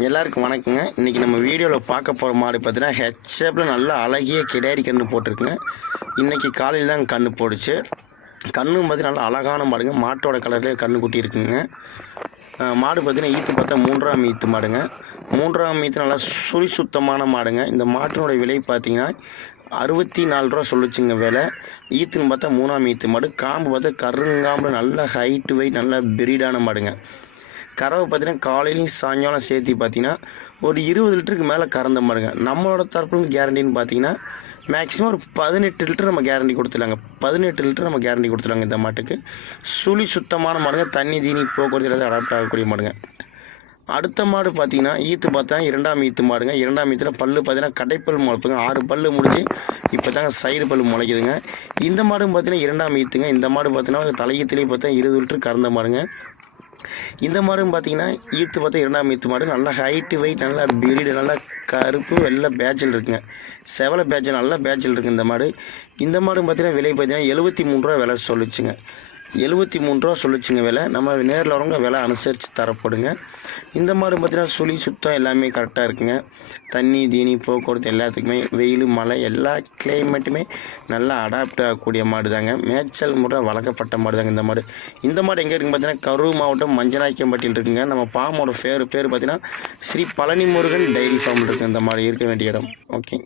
எல்லாருக்கும் வணக்கங்க. இன்றைக்கி நம்ம வீடியோவில் பார்க்க போகிற மாடு பார்த்தீங்கன்னா ஹெச்எப்பில் நல்ல அழகிய கிடாரி கன்று போட்டிருக்குங்க. இன்றைக்கி காலையில் தான் கன்று போடுச்சு. கன்று பார்த்திங்கன்னா நல்லா அழகான மாடுங்க. மாட்டோட கலர்லேயே கன்று குட்டி இருக்குங்க. மாடு பார்த்திங்கன்னா ஈத்து பார்த்தா 3ஆம் ஈத்து மாடுங்க. 3ஆம் ஈத்து நல்லா சுழி சுத்தமான மாடுங்க. இந்த மாட்டினோட விலை பார்த்திங்கன்னா 64 ரூபா சொல்லிச்சுங்க விலை. ஈத்துன்னு பார்த்தா 3ஆம் ஈத்து மாடு. காம்பு பார்த்தா கருங்காம்பு நல்ல ஹைட்டு வெயிட் நல்ல பிரீடான மாடுங்க. கறவை பார்த்தீங்கன்னா காலையிலையும் சாயங்காலம் சேர்த்து பார்த்தீங்கன்னா ஒரு 20 லிட்டருக்கு மேலே கறந்த மாடுங்க. நம்மளோட தரப்புலேருந்து கேரண்டின்னு பார்த்தீங்கன்னா மேக்ஸிமம் ஒரு 18 லிட்டர் நம்ம கேரண்டி கொடுத்துலாங்க. 18 லிட்டர் நம்ம கேரண்டி கொடுத்துலாங்க. இந்த மாட்டுக்கு சுழி சுத்தமான மாடுங்க. தண்ணி தீனி போக்குவரத்து எல்லாத்தையும் அடாப்ட் ஆகக்கூடிய மாடுங்க. அடுத்த மாடு பார்த்தீங்கன்னா ஈத்து பார்த்தா 2ஆம் ஈத்து மாடுங்க. 2ஆம் ஈத்தில் பல்லு பார்த்தீங்கன்னா கடைப்பல் முளைப்புங்க. 6 பல்லு முடிஞ்சு இப்போ தாங்க சைடு பல்லு முளைக்குதுங்க. இந்த மாடும் பார்த்தீங்கன்னா 2ஆம் ஈத்துங்க. இந்த மாடு பார்த்தீங்கன்னா தலையீத்துலேயே பார்த்தா 20 லிட்டர் கறந்த மாடுங்க. இந்த மாடும் பார்த்தீங்கன்னா ஈத்து பார்த்தா 2ஆம் ஈத்து மாடு. நல்லா ஹைட்டு வெயிட் நல்லா பிரீடு நல்லா கருப்பு வெள்ளை பேட்சில் இருக்குங்க. செவலை பேட்சில் நல்லா பேட்சில் இருக்குது இந்த மாடு. இந்த மாடும் பார்த்தீங்கன்னா விலை பார்த்தீங்கன்னா 73 ரூபா விலை சொல்லிச்சுங்க. 73 ரூபா சொல்லிச்சுங்க விலை. நம்ம நேரில் வரவங்க விலை அனுசரித்து தரப்படுங்க. இந்த மாடு பார்த்தீங்கன்னா சுழி சுத்தம் எல்லாமே கரெக்டாக இருக்குங்க. தண்ணி தீனி போக்குவரத்து எல்லாத்துக்குமே வெயில் மழை எல்லா கிளைமேட்டுமே நல்லா அடாப்ட் ஆகக்கூடிய மாடு தாங்க. மேய்ச்சல் முறை வளர்க்கப்பட்ட மாடு தாங்க இந்த மாடு. இந்த மாடு எங்கே இருக்குன்னு பார்த்தீங்கன்னா கரூர் மாவட்டம் மஞ்சநாயக்கம்பட்டியில் இருக்குங்க. நம்ம பாமோட பேர் பார்த்தீங்கன்னா ஸ்ரீ பழனி முருகன் டைரி ஃபார்ம் இருக்குது. இந்த மாடு இருக்க வேண்டிய இடம். ஓகே.